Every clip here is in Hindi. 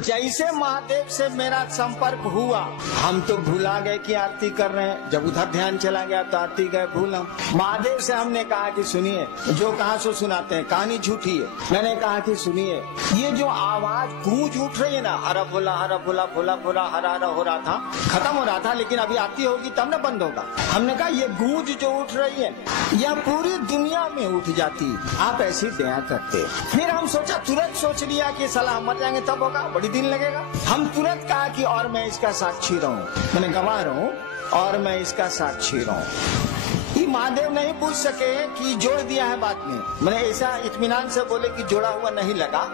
जैसे महादेव से मेरा संपर्क हुआ, हम तो भुला गए कि आरती कर रहे हैं। जब उधर ध्यान चला गया तो आरती गए भूल हम। महादेव से हमने कहा कि सुनिए, जो कहा सो सुनाते हैं, कहानी झूठी है। मैंने कहा कि सुनिए, ये जो आवाज गूंज उठ रही है ना, हरा भोला हरा भोला भोला भोला हरा हरा हो रहा था, खत्म हो रहा था, लेकिन अभी आरती होगी तब न बंद होगा। हमने कहा ये गूंज जो उठ रही है यह पूरी दुनिया में उठ जाती, आप ऐसी दया करते। फिर हम सोचा, तुरंत सोच लिया कि साला हम मर जाएंगे तब होगा, बड़ी दिन लगेगा। हम तुरंत कहा कि और मैं इसका साक्षी रहूं, मैंने गवाह रहूं और मैं इसका साक्षी रहूं। ये महादेव नहीं पूछ सके कि जोड़ दिया है बाद में। मैंने ऐसा इत्मीनान से बोले कि जोड़ा हुआ नहीं लगा।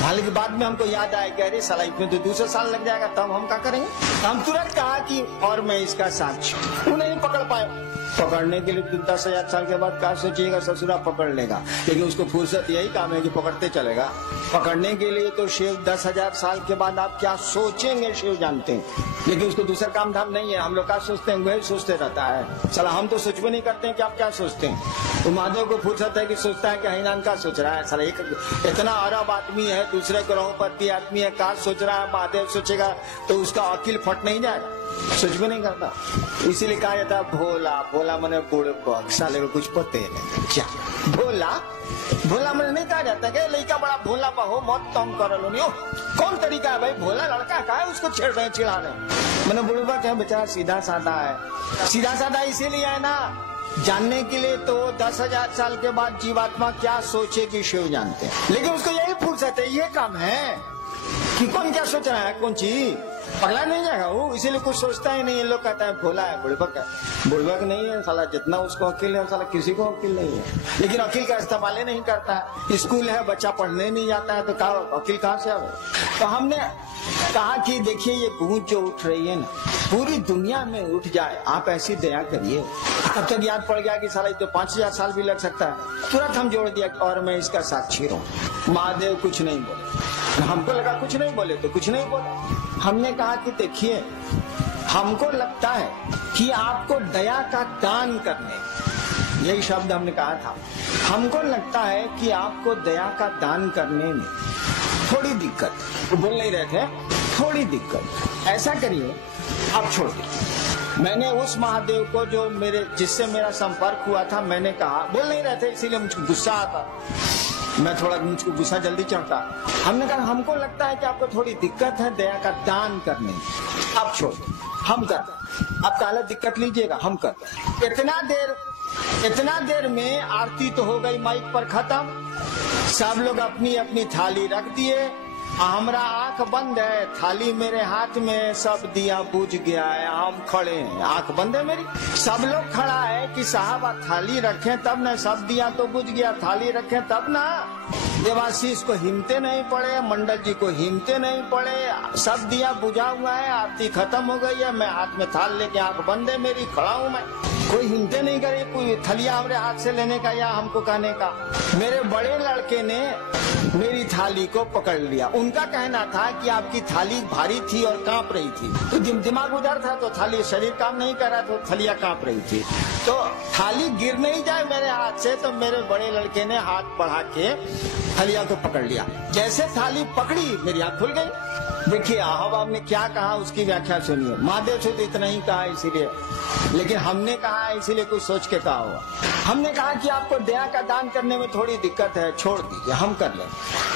हालांकि बाद में हमको याद आया कि अरे साला इसमें तो 200 साल लग जाएगा, तब हम क्या करेंगे। हम तुरंत कहा कि और मैं इसका साक्षी। वो नहीं पकड़ पाए। पकड़ने के लिए 10,000 साल के बाद क्या सोचिएगा, ससुरा पकड़ लेगा, लेकिन उसको फुर्सत यही काम है कि पकड़ते चलेगा। पकड़ने के लिए तो शिव 10,000 साल के बाद आप क्या सोचेंगे शिव जानते हैं, लेकिन उसको दूसरा काम धाम नहीं है। हम लोग क्या सोचते हैं, वही सोचते रहता है। साला हम तो सोच भी नहीं करते हैं कि आप क्या सोचते हैं। तो महादेव को फुर्सत है कि सोचता है कि हैनान का सोच रहा है। साला एक इतना अरब आदमी है, दूसरे ग्रहों पर भी आदमी है, का सोच रहा है। महादेव सोचेगा तो उसका अकिल फट नहीं जाएगा, सोच भी नहीं करता। इसीलिए कहा जाता है भोला भोला मने बुड़बक, साले को कुछ पते नहीं। क्या भोला भोला मने नहीं कहा जाता कि लड़का बड़ा भोला हो, मौत तंग कर लो नहीं हो। कौन तरीका है भाई, भोला लड़का का है, उसको छेड़ रहे चिढ़ा रहे। मैंने बुड़बक है बेचारा, सीधा साधा है। सीधा साधा इसीलिए है ना, जानने के लिए तो 10,000 साल के बाद जीवात्मा क्या सोचेगी शिव जानते हैं, लेकिन उसको यही फुर्सत है, ये काम है कि कौन क्या सोच रहा है, कौन चीज पगला नहीं जाएगा वो, इसीलिए कुछ सोचता ही नहीं। ये लोग कहता है भोला है, बुड़बक है। बुड़बक नहीं है साला, जितना उसको अकील है साला किसी को अकील नहीं है, लेकिन अकील का इस्तेमाल ही नहीं करता है। स्कूल है, बच्चा पढ़ने नहीं जाता है, तो कहा अकील कहाँ से आवे। तो हमने कहा कि देखिए ये गूंज जो उठ रही है ना, पूरी दुनिया में उठ जाए, आप ऐसी दया करिए। तब तक याद पड़ गया कि साला तो 5,000 साल भी लग सकता है। तुरंत हम जोड़ दिया और मैं इसका साक्षी रहूं। महादेव कुछ नहीं बोले, हमको लगा कुछ नहीं बोले तो कुछ नहीं बोले। हमने कहा कि देखिए, हमको लगता है कि आपको दया का दान करने, यही शब्द हमने कहा था, हमको लगता है कि आपको दया का दान करने में थोड़ी दिक्कत, वो बोल नहीं रहे थे, थोड़ी दिक्कत। ऐसा करिए, आप छोड़ दीजिए। मैंने उस महादेव को जो जिससे मेरा संपर्क हुआ था, मैंने कहा, बोल नहीं रहे थे इसीलिए मुझको गुस्सा आता, मुझको गुस्सा जल्दी चढ़ता। हमने कहा हमको लगता है कि आपको थोड़ी दिक्कत है दया का दान करने में, आप छोड़, हम कर, आप पहले दिक्कत लीजिएगा, हम कर। इतना देर में आरती तो हो गई माइक पर खत्म। सब लोग अपनी अपनी थाली रख दिए, हमारा आंख बंद है, थाली मेरे हाथ में, सब दिया बुझ गया है, हम खड़े हैं, आंख बंद है मेरी। सब लोग खड़ा है कि साहब थाली रखें तब ना, सब दिया तो बुझ गया, थाली रखें तब ना। देवाशीष को हिम्मते नहीं पड़े, मंडल जी को हिम्मते नहीं पड़े, सब दिया बुझा हुआ है, आरती खत्म हो गई है, मैं हाथ में थाल लेके, आंख बंद है मेरी, खड़ा हूँ मैं। कोई हिम्मते नहीं करे कोई थलिया हमारे हाथ से लेने का या हमको कहने का। मेरे बड़े लड़के ने मेरी थाली को पकड़ लिया। उनका कहना था कि आपकी थाली भारी थी और कांप रही थी, तो दिमाग उधर था तो थाली, शरीर काम नहीं कर रहा तो थलिया कांप रही थी, तो थाली गिर नहीं जाए मेरे हाथ से, तो मेरे बड़े लड़के ने हाथ बढ़ा के थलिया को पकड़ लिया। जैसे थाली पकड़ी मेरी आंख खुल गई। देखिए अब आपने क्या कहा उसकी व्याख्या सुनिए। महादेव से तो इतना ही कहा इसीलिए, लेकिन हमने कहा इसीलिए कुछ सोच के कहा हुआ। हमने कहा कि आपको दया का दान करने में थोड़ी दिक्कत है, छोड़ दीजिए, हम कर लें।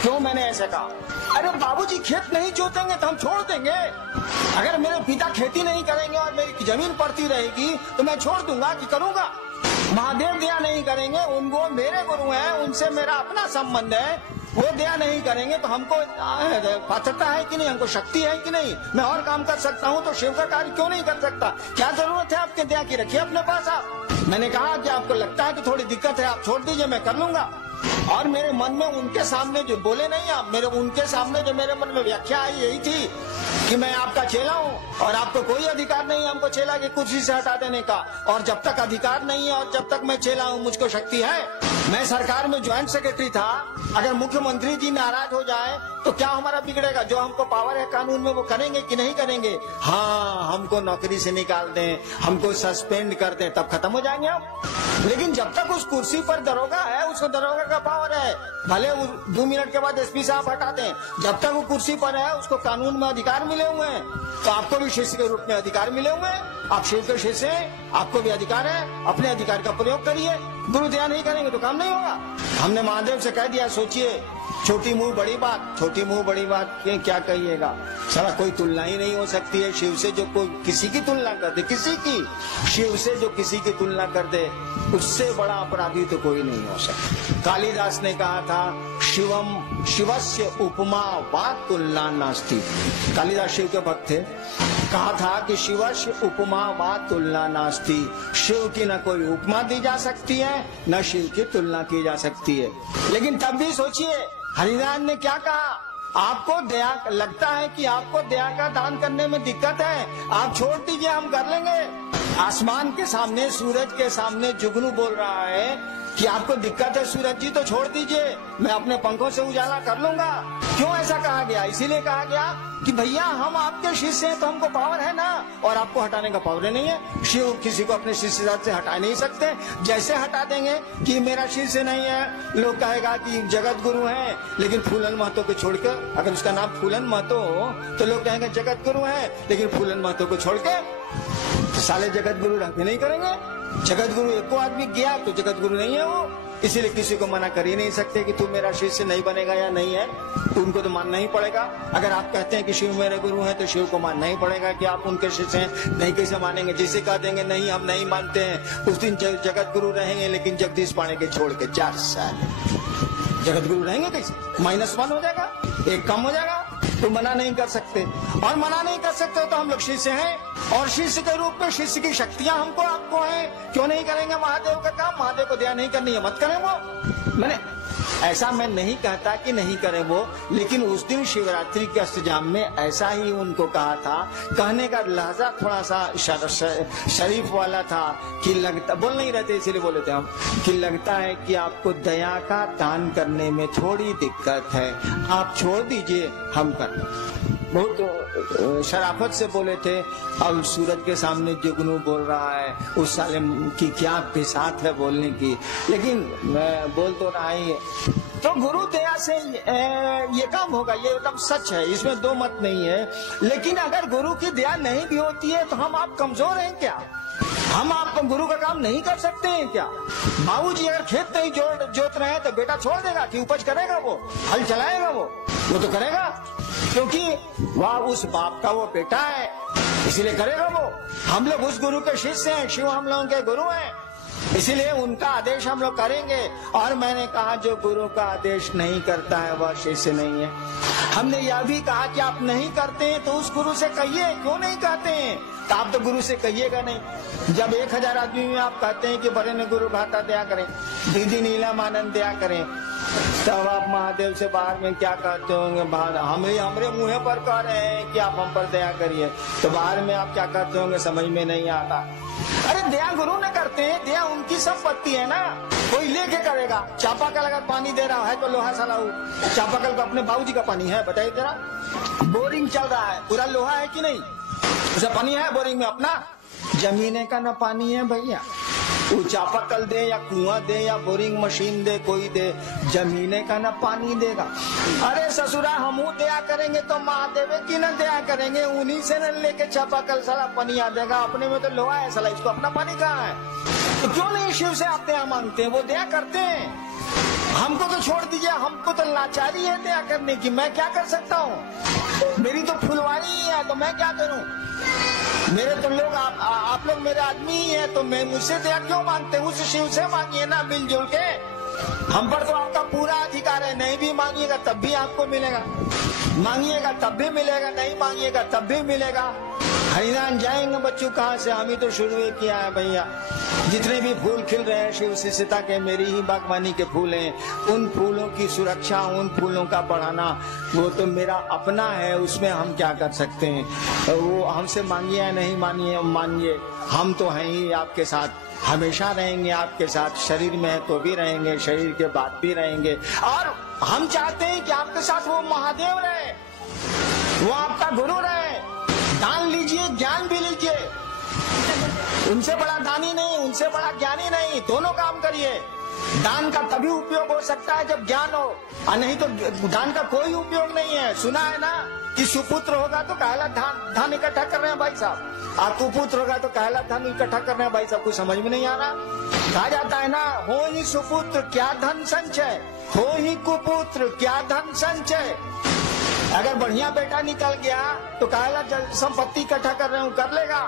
क्यों मैंने ऐसा कहा? अरे बाबूजी खेत नहीं जोतेंगे तो हम छोड़ देंगे। अगर मेरे पिता खेती नहीं करेंगे और मेरी जमीन पड़ती रहेगी तो मैं छोड़ दूंगा कि करूंगा? महादेव दया नहीं करेंगे, उनको मेरे गुरु हैं, उनसे मेरा अपना संबंध है, वो दया नहीं करेंगे तो हमको पात्रता है कि नहीं, हमको शक्ति है कि नहीं, मैं और काम कर सकता हूँ तो शिव का कार्य क्यों नहीं कर सकता? क्या जरूरत है आपके दया की, रखिए अपने पास आप। मैंने कहा कि आपको लगता है कि थोड़ी दिक्कत है, आप छोड़ दीजिए, मैं कर लूंगा। और मेरे मन में उनके सामने जो बोले नहीं आप, उनके सामने जो मेरे मन में व्याख्या आई यही थी कि मैं आपका चेला हूँ और आपको कोई अधिकार नहीं है हमको चेला की कुर्सी से हटा देने का, और जब तक अधिकार नहीं है और जब तक मैं चेला हूँ मुझको शक्ति है। मैं सरकार में ज्वाइंट सेक्रेटरी था, अगर मुख्यमंत्री जी नाराज हो जाए तो क्या हमारा बिगड़ेगा? जो हमको पावर है कानून में वो करेंगे कि नहीं करेंगे? हाँ, हमको नौकरी से निकाल दें, हमको सस्पेंड कर दें, तब खत्म हो जाएंगे हम। लेकिन जब तक उस कुर्सी पर दरोगा है, उसको दरोगा का पावर है, भले 2 मिनट के बाद एसपी साहब हटा दें, जब तक वो कुर्सी पर है उसको कानून में अधिकार मिले हुए हैं। तो आपको भी शिष्य के रूप में अधिकार मिले हुए हैं, आप शिव के शिष्य हैं, आपको भी अधिकार है, अपने अधिकार का प्रयोग करिए। गुरु दया नहीं करेंगे तो काम नहीं होगा। हमने महादेव से कह दिया, सोचिए, छोटी मुंह बड़ी बात, छोटी मुंह बड़ी बात क्या कहिएगा, सारा कोई तुलना ही नहीं हो सकती है शिव से। जो कोई किसी की तुलना कर दे, किसी की, शिव से जो किसी की तुलना कर दे, उससे बड़ा अपराधी तो कोई नहीं हो सकता। कालिदास ने कहा था, शिवम शिवस्य उपमा वा तुलना नास्ति। कालिदास शिव के भक्त थे, कहा था कि शिवस्य उपमा वा तुलना नास्ति। शिव की न कोई उपमा दी जा सकती है, न शिव की तुलना की जा सकती है। लेकिन तब भी सोचिए, हरिनारायण ने क्या कहा, आपको दया लगता है कि आपको दया का दान करने में दिक्कत है, आप छोड़ दीजिए, हम कर लेंगे। आसमान के सामने, सूरज के सामने जुगनू बोल रहा है कि आपको दिक्कत है सूरज जी, तो छोड़ दीजिए, मैं अपने पंखों से उजाला कर लूंगा। क्यों ऐसा कहा गया? इसीलिए कहा गया कि भैया हम आपके शिष्य हैं तो हमको पावर है ना, और आपको हटाने का पावर नहीं है। शिव किसी को अपने शिष्य से हटा नहीं सकते। जैसे हटा देंगे कि मेरा शिष्य नहीं है, लोग कहेगा कि जगत गुरु है, लेकिन फूलन महतो को छोड़कर, अगर उसका नाम फूलन महतो हो तो लोग कहेंगे जगत गुरु है, लेकिन फूलन महतो को छोड़ के तो साले जगत गुरु रहते नहीं करेंगे। जगत गुरु एको आदमी गया तो जगत गुरु नहीं है वो। इसीलिए किसी को मना कर ही नहीं सकते कि तू मेरा शिष्य नहीं बनेगा या नहीं है, उनको तो मानना ही पड़ेगा। अगर आप कहते हैं कि शिव मेरे गुरु हैं तो शिव को मानना ही पड़ेगा कि आप उनके शिष्य हैं। नहीं कैसे मानेंगे? जिसे कह देंगे नहीं हम नहीं मानते हैं, उस दिन जगत गुरु रहेंगे, लेकिन जगदीश पांडे के छोड़ के 4 साल जगत गुरु रहेंगे कैसे? -1 हो जाएगा, 1 कम हो जाएगा। तो मना नहीं कर सकते, और मना नहीं कर सकते तो हम लोग शिष्य हैं, और शिष्य के रूप में शिष्य की शक्तियां हमको आपको हैं। क्यों नहीं करेंगे महादेव का काम? महादेव को दया नहीं करनी है, मत करें वो। मैंने ऐसा मैं नहीं कहता कि नहीं करें वो, लेकिन उस दिन शिवरात्रि के अष्टजाम में ऐसा ही उनको कहा था। कहने का लहजा थोड़ा सा शरीफ वाला था कि लगता, बोल नहीं रहते इसीलिए बोले थे हम, कि लगता है कि आपको दया का दान करने में थोड़ी दिक्कत है, आप छोड़ दीजिए, हम कर लें। बहुत शराफत से बोले थे। अब सूरज के सामने जुगनू बोल रहा है, उस साले की क्या बिसात है बोलने की, लेकिन बोल तो रहा ही है। तो गुरु दया से ये काम होगा, ये एकदम सच है, इसमें 2 मत नहीं है। लेकिन अगर गुरु की दया नहीं भी होती है तो हम आप कमजोर हैं क्या? हम आप गुरु का काम नहीं कर सकते हैं क्या? बाबूजी अगर खेत नहीं जोत रहे हैं तो बेटा छोड़ देगा कि उपज करेगा? वो हल चलाएगा, वो तो करेगा, क्योंकि वह उस बाप का वो बेटा है, इसीलिए करेगा वो। हम लोग उस गुरु के शिष्य हैं, शिव हम लोगों के गुरु हैं, इसीलिए उनका आदेश हम लोग करेंगे। और मैंने कहा जो गुरु का आदेश नहीं करता है वह शिष्य नहीं है। हमने यह भी कहा कि आप नहीं करते हैं तो उस गुरु से कहिए, क्यों नहीं कहते हैं? तो आप तो गुरु से कहिएगा नहीं। जब 1000 आदमी में आप कहते हैं कि बड़े ने गुरु भाता दया करें, दीदी नीलम आनंद दया करें, तब आप महादेव से बाहर में क्या कहते होंगे? हमरे मुँह पर कह रहे हैं कि आप हम पर दया करिए, तो बाहर में आप क्या कहते होंगे? समझ में नहीं आता। अरे दया गुरु न करते हैं, दया उनकी संपत्ति है ना, कोई लेके करेगा। चापाकल अगर पानी दे रहा है तो लोहा सलाऊ, चापाकल को अपने बाबूजी का पानी है, बताइए जरा। बोरिंग चल रहा है, पूरा लोहा है कि नहीं? उसे पानी है बोरिंग में अपना? जमीने का न पानी है भैया। वो चापाकल दे या कुआं दे या बोरिंग मशीन दे, कोई दे, जमीने का न पानी देगा। अरे ससुरा हमू दया करेंगे तो महादेव की न दया करेंगे, उन्हीं से न लेके चापाकल साला पानी आ देगा। अपने में तो लोहा है साला, इसको अपना पानी कहाँ है? तो क्यों नहीं शिव से आप दया मांगते हैं? वो दया करते हैं। हमको तो छोड़ दीजिए, हमको तो लाचारी है दया करने की, मैं क्या कर सकता हूँ? मेरी तो फुलवारी ही है, तो मैं क्या करूँ? मेरे तो लोग आप लोग मेरे आदमी ही है, तो मैं मुझसे दया क्यों मांगते? उस शिव से मांगिए ना मिलजुल के। हम पर तो आपका पूरा अधिकार है, नहीं भी मांगिएगा तब भी आपको मिलेगा, मांगिएगा तब भी मिलेगा, नहीं मांगिएगा तब भी मिलेगा। हरिनारायण जाएंगे बच्चों कहाँ से? हम ही तो शुरू ही किया है भैया। जितने भी फूल खिल रहे हैं शिव शिष्यता के, मेरी ही बागवानी के फूल हैं। उन फूलों की सुरक्षा, उन फूलों का बढ़ाना वो तो मेरा अपना है, उसमें हम क्या कर सकते हैं? वो हमसे मांगिए या नहीं मानिए, हम तो हैं ही आपके साथ, हमेशा रहेंगे आपके साथ। शरीर में है तो भी रहेंगे, शरीर के बाद भी रहेंगे। और हम चाहते हैं कि आपके साथ वो महादेव रहे, वो आपका गुरु रहे। दान लीजिए, ज्ञान भी लीजिए। उनसे बड़ा दानी नहीं, उनसे बड़ा ज्ञानी नहीं, दोनों काम करिए। दान का तभी उपयोग हो सकता है जब ज्ञान हो, और नहीं तो दान का कोई उपयोग नहीं है। सुना है ना कि सुपुत्र होगा तो काला धान इकट्ठा कर रहे हैं भाई साहब, और कुपुत्र होगा तो काला धन इकट्ठा कर रहे हैं भाई साहब। कुछ समझ में नहीं आ रहा। कहा जाता है ना, हो ही सुपुत्र क्या धन संचय, हो ही कुपुत्र क्या धन संचय। अगर बढ़िया बेटा निकल गया तो काला संपत्ति इकट्ठा कर रहे हूँ, कर लेगा,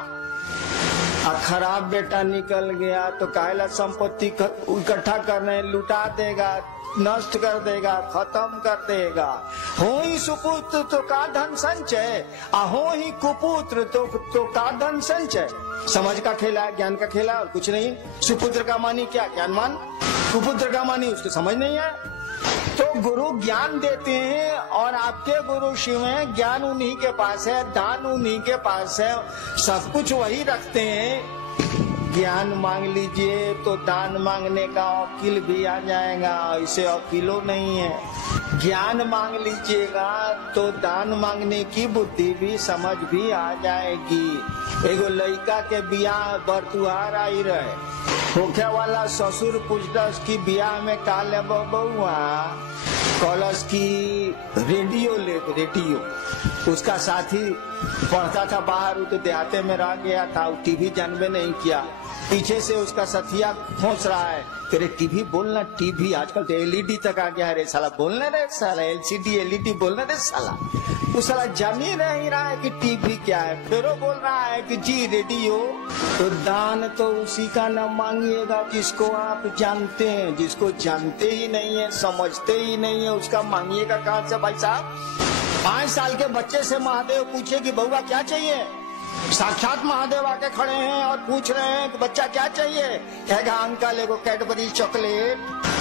और खराब बेटा निकल गया तो काला संपत्ति इकट्ठा कर रहे हैं, लुटा देगा, नष्ट कर देगा, खत्म कर देगा। हो ही सुपुत्र तो का धन संचय, हो ही कुपुत्र तो का धन संचय। समझ का खेला है, ज्ञान का खेला और कुछ नहीं। सुपुत्र का मानी क्या? ज्ञानवान। कुपुत्र का मानी उसको समझ नहीं है। तो गुरु ज्ञान देते हैं और आपके गुरु शिव हैं, ज्ञान उन्हीं के पास है, दान उन्हीं के पास है, सब कुछ वही रखते हैं। ज्ञान मांग लीजिए तो दान मांगने का वकील भी आ जाएगा, इसे वकीलो नहीं है। ज्ञान मांग लीजिएगा तो दान मांगने की बुद्धि भी समझ भी आ जाएगी। एगो लड़का के बियाह बरतुहार आई रहे, होखे वाला ससुर पूछलस की बियाह में का लेब बउआ, कॉलस की रेडियो ले, रेडियो। उसका साथी पढ़ता था बाहर, तो देहाते में रह गया था, टीवी जानबे नहीं किया। पीछे से उसका सथिया खोस रहा है, तेरे टीवी बोलना, टीवी आजकल तो एलईडी तक आ गया है रे साला, बोलने रे साला, एलसीडी एलईडी बोलने रे साला। उस साला जान ही नहीं रहा है कि टीवी क्या है, फिर वो बोल रहा है कि जी रेडियो। तो दान तो उसी का न मांगिएगा जिसको आप जानते हैं, जिसको जानते ही नहीं है, समझते ही नहीं है, उसका मांगिएगा कहाँ से भाई साहब। 5 साल के बच्चे से महादेव पूछे कि बउआ क्या चाहिए, साक्षात महादेव आके खड़े हैं और पूछ रहे हैं कि बच्चा क्या चाहिए, कहेगा अंकल एगो कैडबरी चॉकलेट।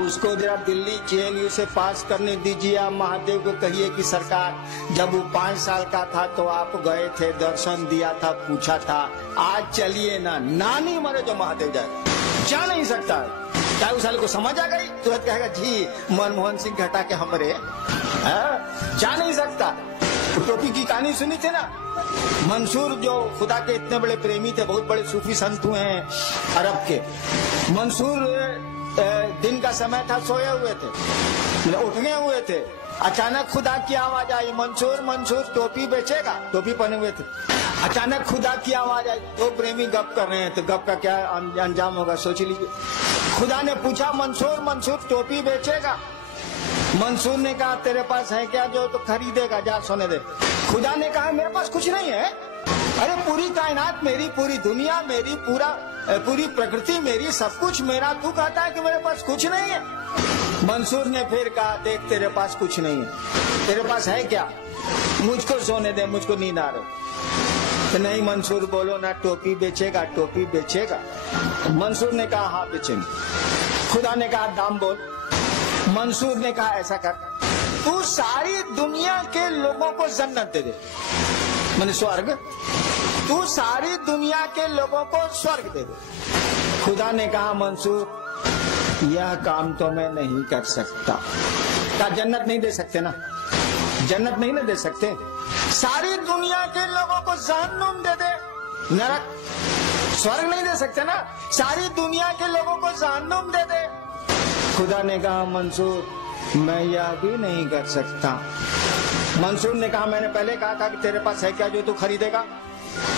उसको जरा दिल्ली जेल से पास करने दीजिए। आप महादेव को कहिए कि सरकार जब वो 5 साल का था तो आप गए थे, दर्शन दिया था, पूछा था, आज चलिए ना, नानी मरे जो महादेव जाए, जा नहीं सकता। क्या उस साल को समझ आ गई? तुरंत कहेगा जी मनमोहन सिंह घटा के हमरे, जा नहीं सकता। टोपी की कहानी सुनी थी ना, मंसूर जो खुदा के इतने बड़े प्रेमी थे, बहुत बड़े सूफी संत हुए हैं अरब के। मंसूर दिन का समय था, सोए हुए थे, उठने हुए थे, अचानक खुदा की आवाज आई, मंसूर मंसूर टोपी बेचेगा, टोपी पहने हुए थे। अचानक खुदा की आवाज आई, दो प्रेमी गप कर रहे हैं, तो गप का क्या अंजाम होगा सोच लीजिए। खुदा ने पूछा मंसूर मंसूर टोपी बेचेगा? मंसूर ने कहा तेरे पास है क्या जो तो खरीदेगा, जा सोने दे। खुदा ने कहा मेरे पास कुछ नहीं है, अरे पूरी कायनात मेरी, पूरी दुनिया मेरी, पूरी प्रकृति मेरी, सब कुछ मेरा, तू कहता है कि मेरे पास कुछ नहीं है। मंसूर ने फिर कहा देख तेरे पास कुछ नहीं है, तेरे पास है क्या, मुझको सोने दे, मुझको नींद आ रही। तो नहीं मंसूर बोलो ना, टोपी बेचेगा, टोपी बेचेगा? मंसूर ने कहा हाँ बेचेंगे। खुदा ने कहा दाम बोल। मंसूर ने कहा ऐसा कर, तू सारी दुनिया के लोगों को जन्नत दे दे, मैंने स्वर्ग, तू सारी दुनिया के लोगों को स्वर्ग दे दे। खुदा ने कहा मंसूर यह काम तो मैं नहीं कर सकता। क्या जन्नत नहीं दे सकते ना, जन्नत नहीं ना दे सकते, सारी दुनिया के लोगों को जहन्नुम दे दे, नरक, स्वर्ग नहीं दे सकते ना, सारी दुनिया के लोगों को जहन्नुम दे दे। खुदा ने कहा मंसूर मैं यह भी नहीं कर सकता। मंसूर ने कहा मैंने पहले कहा था कि तेरे पास है क्या जो तू खरीदेगा,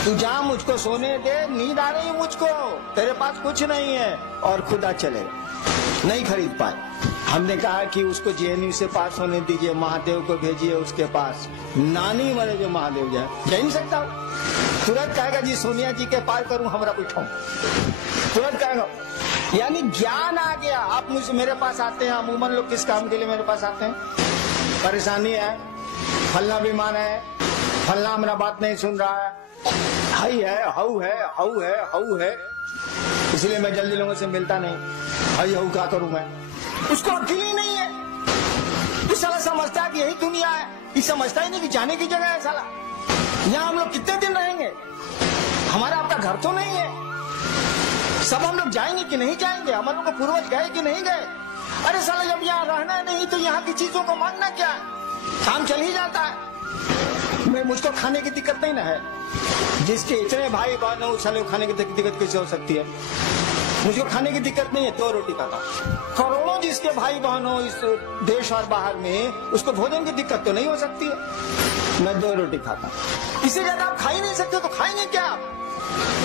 तू जा मुझको सोने दे, नींद आ रही मुझको, तेरे पास कुछ नहीं है। और खुदा चले नहीं खरीद पाए। हमने कहा कि उसको जेएनयू से पास होने दीजिए, महादेव को भेजिए उसके पास, नानी मरे जो महादेव जाए, जा नहीं सकता। तुरंत कहेगा जी सोनिया जी के पार करूं, हमरा बैठाऊं, तुरंत कहेगा। यानी ज्ञान आ गया। आप मुझसे मेरे पास आते हैं, अमूमन लोग किस काम के लिए मेरे पास आते हैं? परेशानी है, फलना बीमार है, फलना हमारा बात नहीं सुन रहा है, हाई है, हाउ है, हाउ है, हाउ है, इसलिए मैं जल्दी लोगों से मिलता नहीं। हाई हाउ क्या करूं मैं? उसको अक्ल ही नहीं है। इस साला समझता है कि यही दुनिया है, ये समझता ही नहीं कि जाने की जगह है। साला यहाँ हम लोग कितने दिन रहेंगे? हमारा आपका घर तो नहीं है, सब हम लोग जाएंगे कि नहीं जाएंगे? हम लोग को पूर्वज गए कि नहीं गए? अरे साला जब यहाँ रहना नहीं तो यहाँ की चीजों को मांगना क्या है? काम चल ही जाता है। मैं मुझको खाने की दिक्कत नहीं ना है, जिसके इतने भाई बहन हो साले खाने की दिक्कत कैसे हो सकती है? मुझे खाने की दिक्कत नहीं है, 2 रोटी खाता। करोड़ों जिसके भाई बहन हो इस देश और बाहर में, उसको भोजन की दिक्कत तो नहीं हो सकती है। मैं 2 रोटी खाता। इससे ज्यादा आप खा ही नहीं सकते, तो खाएंगे क्या आप?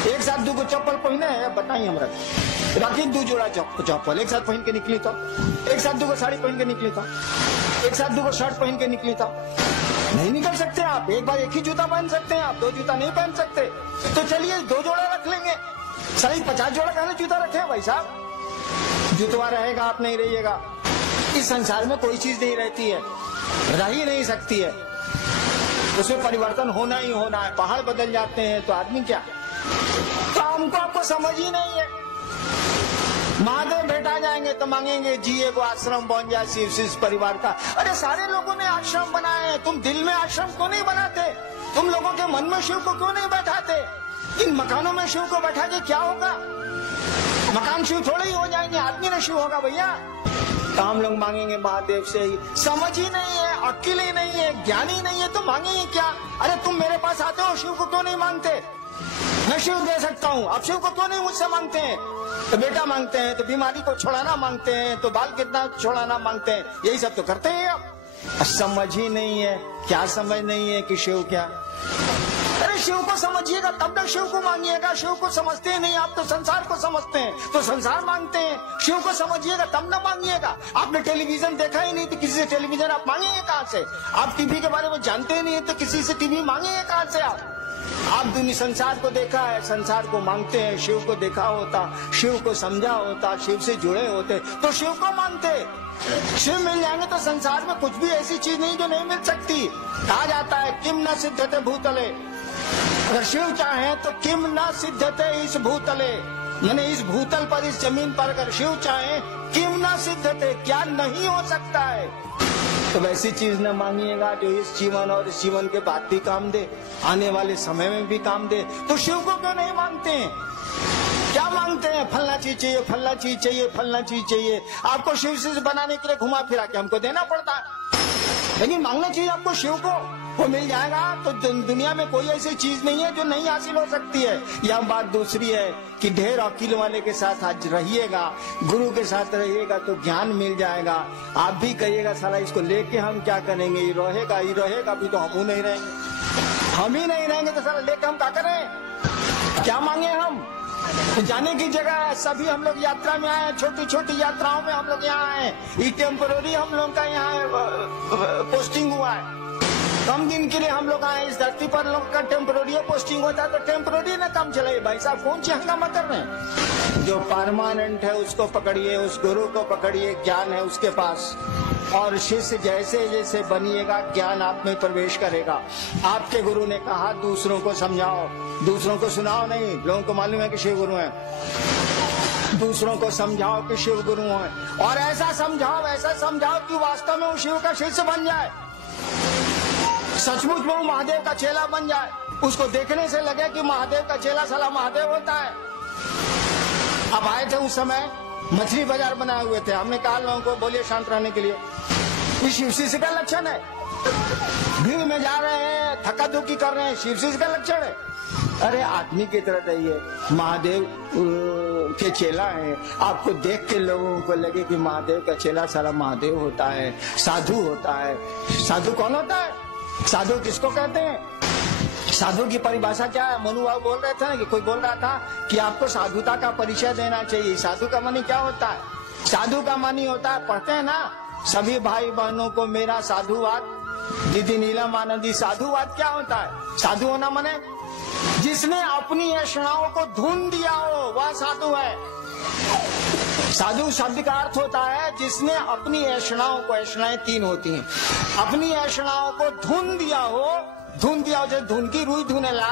एक साथ 2 चप्पल पहने है, बताइए हमरा। बाकी 2 जोड़ा चप्पल एक साथ पहन के निकली तो, एक साथ 2 साड़ी पहन के निकली तो, एक साथ 2 शर्ट पहन के निकली तो नहीं निकल सकते आप। एक बार एक ही जूता पहन सकते हैं आप, 2 जूता नहीं पहन सकते। तो चलिए 2 जोड़ा रख लेंगे। सारी 50 जोड़ा कहने जूता रखे भाई साहब। जूतवा रहेगा, आप नहीं रहिएगा। इस संसार में कोई चीज नहीं रहती है, रह ही नहीं सकती है, उसमें परिवर्तन होना ही होना है। पहाड़ बदल जाते हैं तो आदमी क्या? तो हमको आपको समझ ही नहीं है। महादेव भेटा जाएंगे तो मांगेंगे जिए को आश्रम बन जाए शिव परिवार का। अरे सारे लोगों ने आश्रम बनाए हैं, तुम दिल में आश्रम क्यों नहीं बनाते? तुम लोगों के मन में शिव को क्यों नहीं बैठाते? इन मकानों में शिव को बैठा के क्या होगा? मकान शिव थोड़े ही हो जाएंगे, आदमी ने शिव होगा भैया। तो हम लोग मांगेंगे महादेव से ही। समझ ही नहीं है, अक्ल ही नहीं है, ज्ञान ही नहीं है, तो मांगेंगे क्या? अरे तुम मेरे पास आते हो, शिव को क्यों नहीं मांगते? मैं शिव दे सकता हूँ, आप शिव को क्यों नहीं मुझसे मांगते हैं? तो बेटा मांगते हैं, तो बीमारी को छुड़ाना मांगते हैं, तो बाल कितना छुड़ाना मांगते हैं, यही सब तो करते हैं आप। समझ ही नहीं है, क्या समझ नहीं है कि शिव क्या? अरे शिव को समझिएगा तब तक शिव को मांगिएगा। शिव को समझते ही नहीं आप, तो संसार को समझते हैं तो संसार मांगते हैं। शिव को समझिएगा तब ना मांगिएगा। आपने टेलीविजन देखा ही नहीं तो किसी से टेलीविजन आप मांगेंगे कहाँ से? आप टीवी के बारे में जानते ही नहीं तो किसी से टीवी मांगेंगे कहाँ से आप दुनिया संसार को देखा है, संसार को मांगते हैं। शिव को देखा होता, शिव को समझा होता, शिव से जुड़े होते तो शिव को मांगते। शिव मिल जाएंगे तो संसार में कुछ भी ऐसी चीज नहीं जो नहीं मिल सकती। कहा जाता है किम न सिद्धते भूतले, अगर शिव चाहे तो किम न सिद्धते इस भूतले, यानी इस भूतल पर, इस जमीन पर अगर शिव चाहे किम न सिद्धते, क्या नहीं हो सकता है? तो वैसी चीज न मांगिएगा जो इस जीवन और इस जीवन के बाद भी काम दे, आने वाले समय में भी काम दे। तो शिव को क्यों नहीं मांगते हैं? क्या मांगते हैं? फलना चीज चाहिए, फलना चीज चाहिए, फलना चीज चाहिए। आपको शिव से बनाने के लिए घुमा फिरा के हमको देना पड़ता है, लेकिन मांगना चाहिए आपको शिव को, वो मिल जाएगा। तो दुनिया में कोई ऐसी चीज नहीं है जो नहीं हासिल हो सकती है। यह बात दूसरी है कि ढेर अकील वाले के साथ आज रहिएगा, गुरु के साथ रहिएगा तो ज्ञान मिल जाएगा। आप भी कहिएगा साला इसको लेके हम क्या करेंगे, ये रहेगा ही रहेगा, अभी तो हम नहीं रहेंगे। हम ही नहीं रहेंगे तो साला लेके हम क्या करें? क्या मांगे हम? तो जाने की जगह है, सभी हम लोग यात्रा में आए, छोटी छोटी यात्राओं में हम लोग यहाँ आए। ये टेम्पोररी हम लोग का यहाँ पोस्टिंग हुआ है, कम दिन के लिए हम लोग आए इस धरती पर। लोग का टेम्पोररी पोस्टिंग होता है तो टेम्पोररी ना काम चलाइए भाई साहब, कौन सी हंगामा कर रहे हैं? जो परमानेंट है उसको पकड़िए, उस गुरु को पकड़िए, ज्ञान है उसके पास। और शिष्य जैसे जैसे बनिएगा ज्ञान आप में प्रवेश करेगा। आपके गुरु ने कहा दूसरों को समझाओ, दूसरों को सुनाओ नहीं। लोगों को मालूम है कि शिव गुरु हैं, दूसरों को समझाओ कि शिव गुरु हैं, और ऐसा समझाओ कि वास्तव में वो शिव का शिष्य बन जाए, सचमुच में वो महादेव का चेला बन जाए। उसको देखने से लगे कि महादेव का चेला साला महादेव होता है। अब आए थे उस समय, मछली बाजार बनाए हुए थे, हमने कहा लोगों को बोलिए शांत रहने के लिए, ये शिवसी का लक्षण है। भीड़ में जा रहे हैं, थका थुकी कर रहे हैं, शिवसी का लक्षण है। अरे आदमी की तरह रहिए, महादेव के चेला है। आपको देख के लोगों को लगे कि महादेव का चेला साला महादेव होता है, साधु होता है। साधु कौन होता है? साधु किसको कहते हैं? साधु की परिभाषा क्या है? मनु बाबू बोल रहे थे ना कि कोई बोल रहा था कि आपको साधुता का परिचय देना चाहिए। साधु का मानी क्या होता है? साधु का मानी होता है, पढ़ते हैं ना, सभी भाई बहनों को मेरा साधुवाद। दीदी नीलम आनंदी, साधुवाद क्या होता है? साधु होना माने जिसने अपनी ऐषणाओं को धुन दिया हो वह साधु है। साधु शब्द का अर्थ होता है जिसने अपनी ऐषणाओं को, ऐषणाएं 3 होती हैं, अपनी ऐषणाओं को धुन दिया हो। जैसे धुन की रुई धुनेला,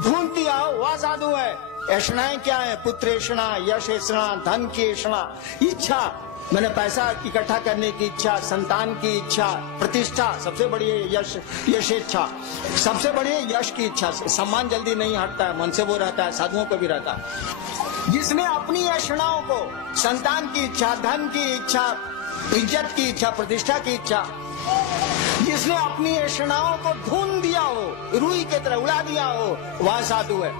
धुन दिया हो वह साधु है। ऐषणाएं क्या है? पुत्र ऐषणा, यश ऐषणा, धन की ऐषणा, इच्छा मैंने पैसा इकट्ठा करने की इच्छा, संतान की इच्छा, प्रतिष्ठा, सबसे बड़ी यश इच्छा, सबसे बड़ी यश की इच्छा। सम्मान जल्दी नहीं हटता है, मन से वो रहता है, साधुओं को भी रहता है। जिसने अपनी ऐषणाओं को, संतान की इच्छा, धन की इच्छा, इज्जत की इच्छा, प्रतिष्ठा की इच्छा, जिसने अपनी ऐषणाओं को धुन दिया हो रुई की तरह उड़ा दिया हो, वह साधु है।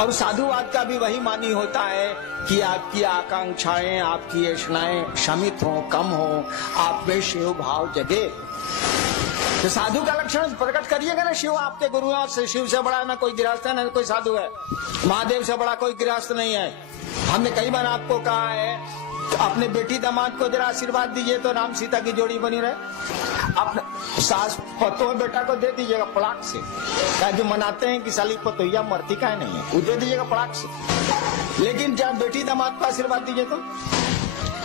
और साधुवाद का भी वही मानी होता है कि आपकी आकांक्षाएं, आपकी ऐष्णाएं शमित हो, कम हो, आप में शिव भाव जगे। तो साधु का लक्षण प्रकट करिएगा ना। शिव आपके गुरु हैं और शिव से बड़ा ना कोई गृहस्थ है ना कोई साधु है। महादेव से बड़ा कोई गृहस्थ नहीं है। हमने कई बार आपको कहा है अपने बेटी दामाद को जरा आशीर्वाद दीजिए तो राम सीता की जोड़ी बनी रहे। अपने सास पतोह बेटा को दे दीजिएगा पड़ाक से। क्या जो मनाते हैं कि साली पतोहिया मरती का नहीं है, वो दे दीजिएगा पड़ाक से। लेकिन जब बेटी दामाद को आशीर्वाद दीजिए तो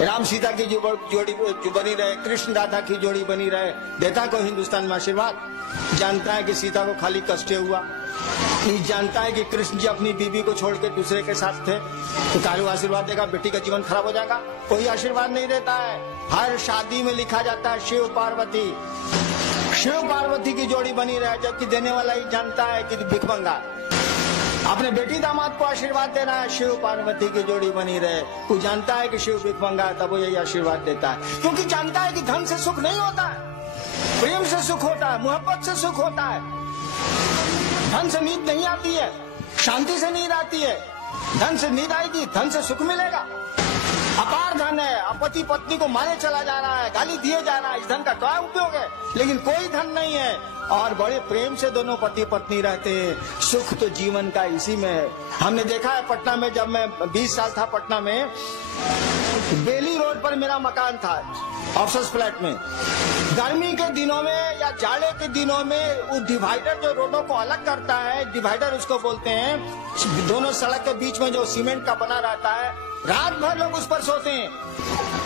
राम सीता की जोड़ी बनी रहे, कृष्ण राधा की जोड़ी बनी रहे। देता को हिंदुस्तान में आशीर्वाद? जानता है कि सीता को खाली कष्ट हुआ? नहीं जानता है कि कृष्ण जी अपनी बीबी को छोड़ के दूसरे के साथ थे? तो कालू आशीर्वाद देगा बेटी का जीवन खराब हो जाएगा? कोई आशीर्वाद नहीं देता है। हर शादी में लिखा जाता है शिव पार्वती, शिव पार्वती की जोड़ी बनी रहे, जबकि देने वाला ही जानता है कि भिखमंगा। अपने बेटी दामाद को आशीर्वाद देना है शिव पार्वती की जोड़ी बनी रहे। वो जानता है कि शिव भिखमंगा है, तब वो यही आशीर्वाद देता है, क्योंकि जानता है कि धन से सुख नहीं होता है, प्रेम से सुख होता है, मोहब्बत से सुख होता है। धन से नींद नहीं आती है, शांति से नींद आती है। धन से नींद आएगी, धन से सुख मिलेगा। अपार धन है, पति पत्नी को मारे चला जा रहा है, गाली दिए जा रहा है, इस धन का क्या उपयोग है? लेकिन कोई धन नहीं है और बड़े प्रेम से दोनों पति पत्नी रहते हैं। सुख तो जीवन का इसी में है। हमने देखा है पटना में, जब मैं 20 साल था पटना में, बेली रोड पर मेरा मकान था, ऑफिस फ्लैट में। गर्मी के दिनों में या जाड़े के दिनों में वो डिवाइडर जो रोडों को अलग करता है, डिवाइडर उसको बोलते हैं, दोनों सड़क के बीच में जो सीमेंट का बना रहता है, रात भर लोग उस पर सोते हैं।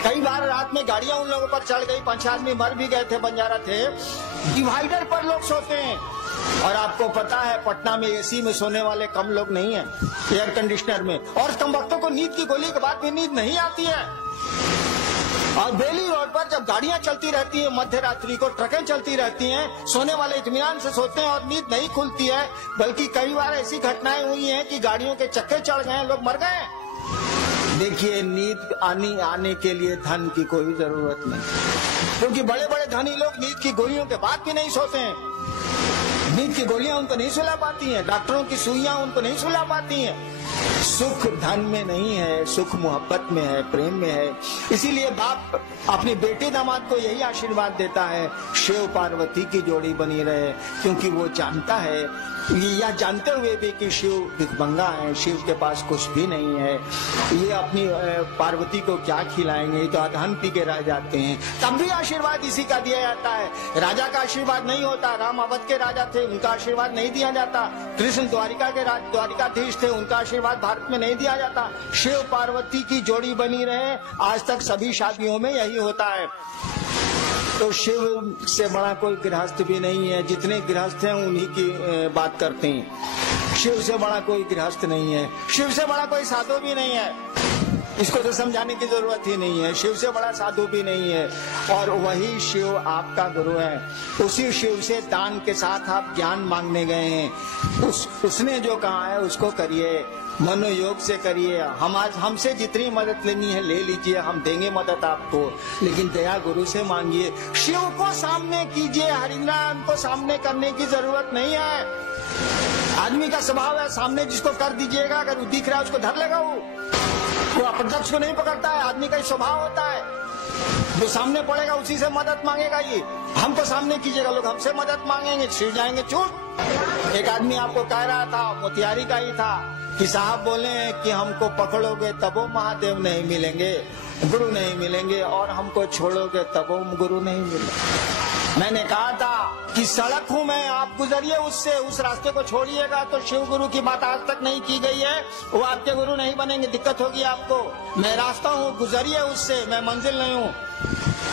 कई बार रात में गाड़ियां उन लोगों पर चढ़ गई, 5 आदमी मर भी गए थे, बंजारा थे। डिवाइडर पर लोग सोते हैं। और आपको पता है पटना में एसी में सोने वाले कम लोग नहीं है, एयर कंडीशनर में। और कम वक्तों को नींद की गोली के बाद भी नींद नहीं आती है। और बेली रोड पर जब गाड़ियां चलती रहती है, मध्य रात्रि को ट्रकें चलती रहती हैं, सोने वाले इत्मीनान से सोते हैं और नींद नहीं खुलती है। बल्कि कई बार ऐसी घटनाएं हुई हैं कि गाड़ियों के चक्के चढ़ गए, लोग मर गए। देखिए, नींद आने के लिए धन की कोई जरूरत नहीं, क्योंकि बड़े बड़े धनी लोग नींद की गोलियों के बाद भी नहीं सोते हैं। नींद की गोलियां उनको नहीं सुला पाती हैं, डॉक्टरों की सुइयां उनको नहीं सुला पाती हैं। सुख धन में नहीं है, सुख मोहब्बत में है, प्रेम में है। इसीलिए बाप अपने बेटे दामाद को यही आशीर्वाद देता है, शिव पार्वती की जोड़ी बनी रहे, क्योंकि वो जानता है, यह जानते हुए भी कि शिव भिखमंगा है, शिव के पास कुछ भी नहीं है, ये अपनी पार्वती को क्या खिलाएंगे, तो अधन पी के रह जाते हैं। तब भी आशीर्वाद इसी का दिया जाता है। राजा का आशीर्वाद नहीं होता। राम अवध के राजा थे, उनका आशीर्वाद नहीं दिया जाता। कृष्ण द्वारिकाधीश थे, उनका आशीर्वाद भारत में नहीं दिया जाता। शिव पार्वती की जोड़ी बनी रहे, आज तक सभी शादियों में यही होता है। तो शिव से बड़ा कोई गृहस्थ भी नहीं है। जितने गृहस्थ हैं उन्हीं की बात करते हैं। शिव से बड़ा कोई गृहस्थ नहीं है, शिव से बड़ा कोई साधु भी नहीं है। इसको तो समझाने की जरूरत ही नहीं है। शिव से बड़ा साधु भी नहीं है, और वही शिव आपका गुरु है। उसी शिव से दान के साथ आप ज्ञान मांगने गए हैं। उसने जो कहा है उसको करिए, मनोयोग से करिए। हमसे जितनी मदद लेनी है ले लीजिए, हम देंगे मदद आपको, लेकिन दया गुरु से मांगिए। शिव को सामने कीजिए, हरिनाम को सामने करने की जरूरत नहीं है। आदमी का स्वभाव है, सामने जिसको कर दीजिएगा, अगर वो दिख रहा है उसको धर लेगा। वो अप्रत्यक्ष को नहीं पकड़ता है, आदमी का स्वभाव होता है। जो सामने पड़ेगा उसी से मदद मांगेगा। ये हमको सामने कीजिएगा, लोग हमसे मदद मांगेंगे, छिड़ जाएंगे चूट। एक आदमी आपको कह रहा था, मोतिहारी का ही था, कि साहब बोले हैं कि हमको पकड़ोगे तब वो महादेव नहीं मिलेंगे, गुरु नहीं मिलेंगे, और हमको छोड़ोगे तब वो गुरु नहीं मिलेंगे। मैंने कहा था कि सड़क हूँ मैं, आप गुजरिए उससे, उस रास्ते को छोड़िएगा तो शिव गुरु की बात आज तक नहीं की गई है, वो आपके गुरु नहीं बनेंगे, दिक्कत होगी आपको। मैं रास्ता हूँ, गुजरिए उससे, मैं मंजिल नहीं हूँ।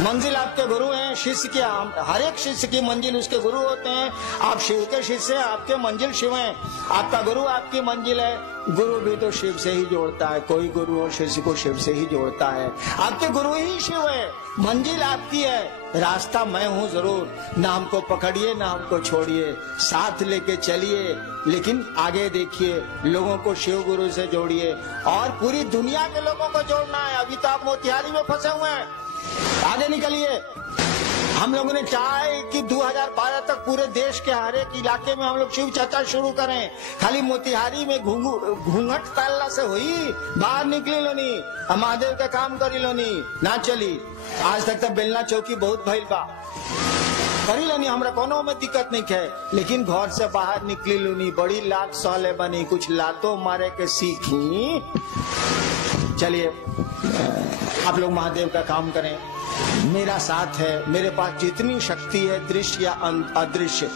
मंजिल आपके गुरु हैं, शिष्य की, हर एक शिष्य की मंजिल उसके गुरु होते हैं। आप शिव के शिष्य हैं, आपके मंजिल शिव हैं, आपका गुरु आपकी मंजिल है। गुरु भी तो शिव से ही जोड़ता है, कोई गुरु और शिष्य को शिव से ही जोड़ता है। आपके गुरु ही शिव है, मंजिल आपकी है, रास्ता मैं हूँ जरूर। ना हमको पकड़िए ना हमको छोड़िए, साथ लेके चलिए, लेकिन आगे देखिए, लोगों को शिव गुरु से जोड़िए और पूरी दुनिया के लोगों को जोड़ना है। अभी तो आप मोतिहारी में फंसे हुए हैं, आगे निकलिए। हम लोगों ने चाहा है कि 2012 तक पूरे देश के हर एक इलाके में हम लोग शिव चर्चा शुरू करें। खाली मोतिहारी में घूंघट तालला से हुई, बाहर निकली लोनी, महादेव का काम करी लोनी ना चली। आज तक बेलना चौकी बहुत भइल बा, करी लोनी, हमरा कोनो में दिक्कत नहीं है, लेकिन घर से बाहर निकली लोनी, बड़ी लात सहले बनी, कुछ लातों मारे के सीखी। चलिए आप लोग महादेव का काम करें, मेरा साथ है, मेरे पास जितनी शक्ति है दृश्य या अदृश्य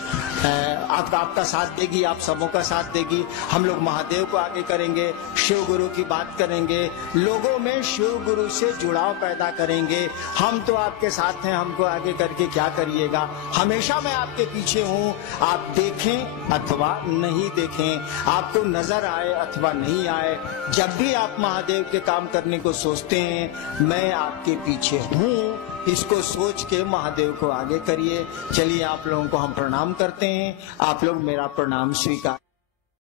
आपका साथ देगी, आप सबों का साथ देगी। हम लोग महादेव को आगे करेंगे, शिव गुरु की बात करेंगे, लोगों में शिव गुरु से जुड़ाव पैदा करेंगे। हम तो आपके साथ हैं, हमको आगे करके क्या करिएगा, हमेशा मैं आपके पीछे हूँ। आप देखें अथवा नहीं देखें, आपको नजर आए अथवा नहीं आए, जब भी आप महादेव के काम करने को सोचते हैं मैं आपके पीछे हूँ, इसको सोच के महादेव को आगे करिए। चलिए आप लोगों को हम प्रणाम करते हैं, आप लोग मेरा प्रणाम स्वीकार